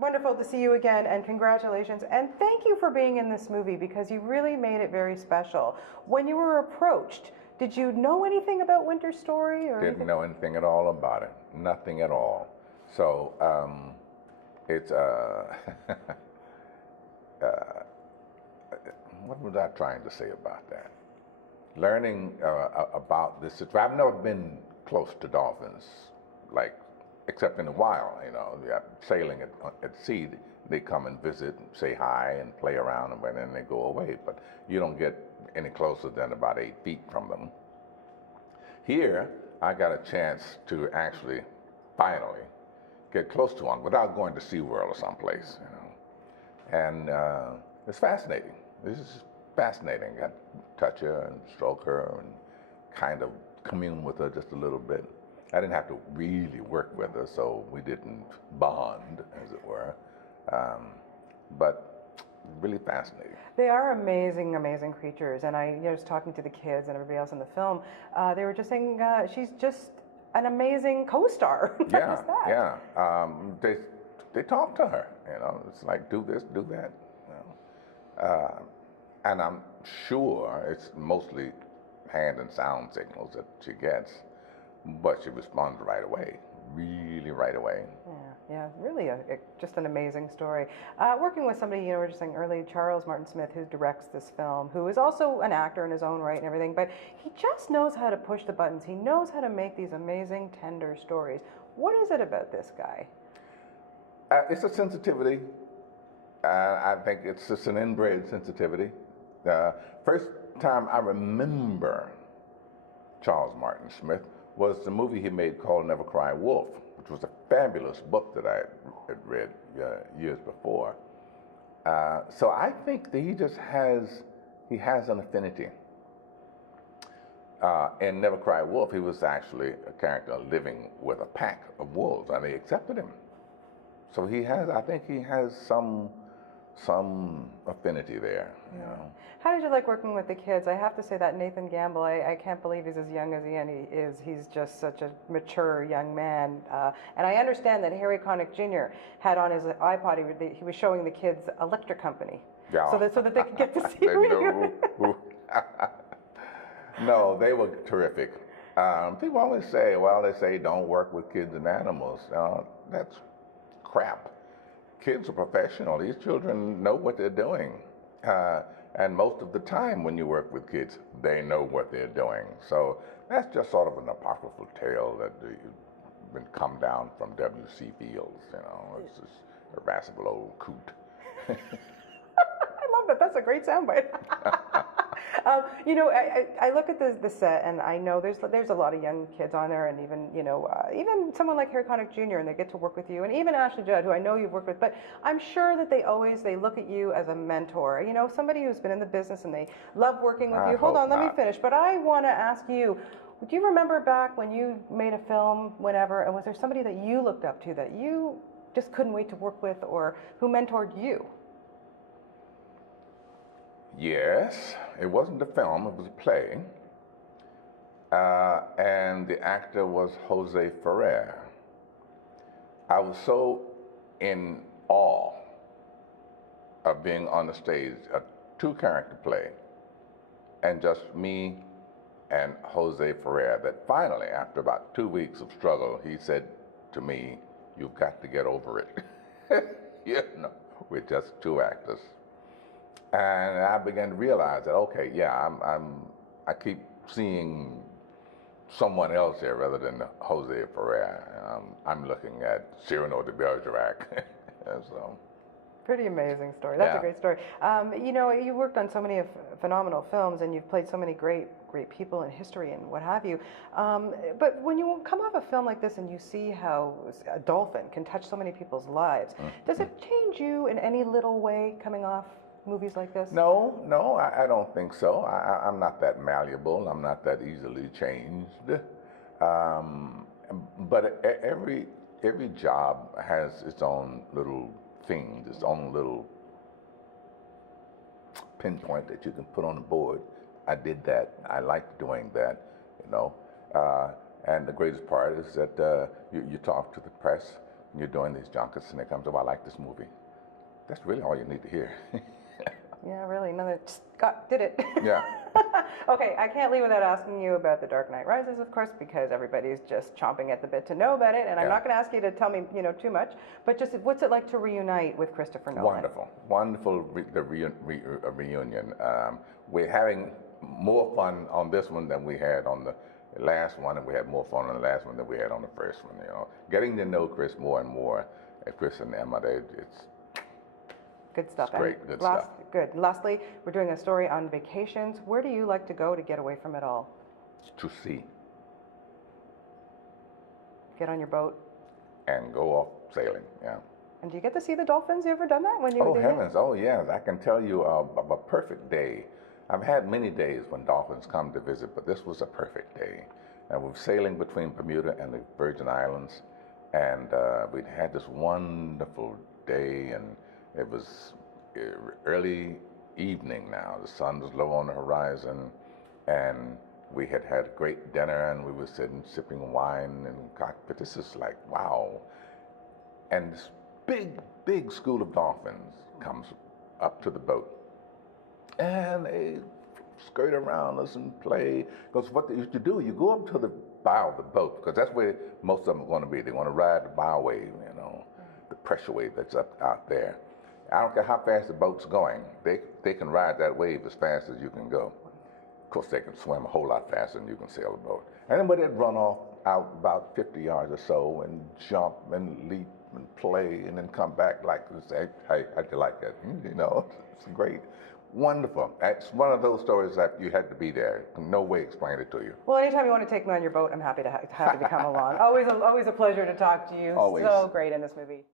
wonderful to see you again, and congratulations. And thank you for being in this movie because you really made it very special. When you were approached, did you know anything about Winter's story? Or Didn't know anything at all about it. Nothing at all. So it's what was I trying to say about that? Learning about this. I've never been close to dolphins, like except in the wild. You know, sailing at sea, they come and visit, and say hi, and play around, and then they go away. But you don't get any closer than about 8 feet from them. Here, I got a chance to actually, finally, get close to one without going to SeaWorld or someplace, you know. And it's fascinating. This is fascinating. I touch her and stroke her and kind of commune with her just a little bit. I didn't have to really work with her, so we didn't bond, as it were. But really fascinating. They are amazing, amazing creatures. And I was talking to the kids and everybody else in the film. They were just saying she's just an amazing co-star. Yeah. They talk to her. You know, it's like do this, do that. You know? And I'm sure it's mostly hand and sound signals that she gets, but she responds right away. Really right away. Yeah, really just an amazing story. Working with somebody, we were just saying earlier, Charles Martin Smith, who directs this film, who is also an actor in his own right and everything, but he just knows how to push the buttons. He knows how to make these amazing, tender stories. What is it about this guy? It's a sensitivity. I think it's just an inbred sensitivity. First time I remember Charles Martin Smith was the movie he made called Never Cry Wolf, which was a fabulous book that I had read years before. So I think that he has an affinity. In Never Cry Wolf, he was actually a character living with a pack of wolves, and they accepted him. So I think he has some affinity there, you know. How did you like working with the kids? I have to say that Nathan Gamble, I can't believe he's as young as he is. He's just such a mature young man. And I understand that Harry Connick Jr. had on his iPod, he was showing the kids Electric Company. Yeah. So that they could get to see you. No, they were terrific. People always say, don't work with kids and animals. That's crap. Kids are professional. These children know what they're doing. And most of the time when you work with kids, they know what they're doing. So that's just sort of an apocryphal tale that been come down from W.C. Fields, you know. It's this irascible old coot. I love that. That's a great soundbite. I look at the set and I know there's a lot of young kids on there, and even someone like Harry Connick Jr. and they get to work with you, and even Ashley Judd, who I know you've worked with. But I'm sure that they look at you as a mentor. Somebody who's been in the business and they love working with you. Hold on, let me finish. But I want to ask you. Do you remember back when you made a film, whenever, and was there somebody that you looked up to that you just couldn't wait to work with, or who mentored you? Yes, it wasn't a film, it was a play. And the actor was Jose Ferrer. I was so in awe of being on the stage, a two-character play, and just me and Jose Ferrer, that finally, after about 2 weeks of struggle, he said to me, "You've got to get over it." We're just two actors. And I began to realize that, okay, yeah, I keep seeing someone else here rather than Jose Ferrer. I'm looking at Cyrano de Bergerac. So. Pretty amazing story. That's a great story. You worked on so many phenomenal films, and you've played so many great people in history and what have you. But when you come off a film like this and you see how a dolphin can touch so many people's lives, does it change you in any little way coming off movies like this? No, I don't think so. I'm not that malleable. I'm not that easily changed. But every job has its own little things, its own little pinpoint that you can put on the board. I did that. I like doing that, And the greatest part is that you talk to the press, You're doing these junkets, and they come to, "Well, I like this movie." That's really all you need to hear. Yeah, really. Another did it. Yeah. Okay, I can't leave without asking you about The Dark Knight Rises, of course, because everybody's just chomping at the bit to know about it, and I'm Yeah. not going to ask you to tell me, too much, but just what's it like to reunite with Christopher Nolan? Wonderful, wonderful reunion. We're having more fun on this one than we had on the last one, and we had more fun on the last one than we had on the first one. Getting to know Chris more and more, Chris and Emma, it's Good stuff. great, good stuff. Good. Lastly, we're doing a story on vacations. Where do you like to go to get away from it all? To see Get on your boat. and go off sailing. Yeah. And do you get to see the dolphins? You ever done that when you Oh did heavens! Oh yes, I can tell you of a perfect day. I've had many days when dolphins come to visit, but this was a perfect day. And we're sailing between Bermuda and the Virgin Islands, and we'd had this wonderful day, and it was early evening now. The sun was low on the horizon, and we had had a great dinner, and we were sitting sipping wine in the cockpit. This is like, wow. And this big school of dolphins comes up to the boat, and they skirt around us and play. Because what they used to do, you go up to the bow of the boat, because that's where most of them are going to be. They want to ride the bow wave, the pressure wave that's up out there. I don't care how fast the boat's going, they can ride that wave as fast as you can go. Of course, they can swim a whole lot faster than you can sail a boat. And then they'd run off out about 50 yards or so and jump and leap and play, and then come back like this. Hey, I like that. It's great. Wonderful. It's one of those stories that you had to be there. No way explain it to you. Well, anytime you want to take me on your boat, I'm happy to come along. Always a pleasure to talk to you. Always. So great in this movie.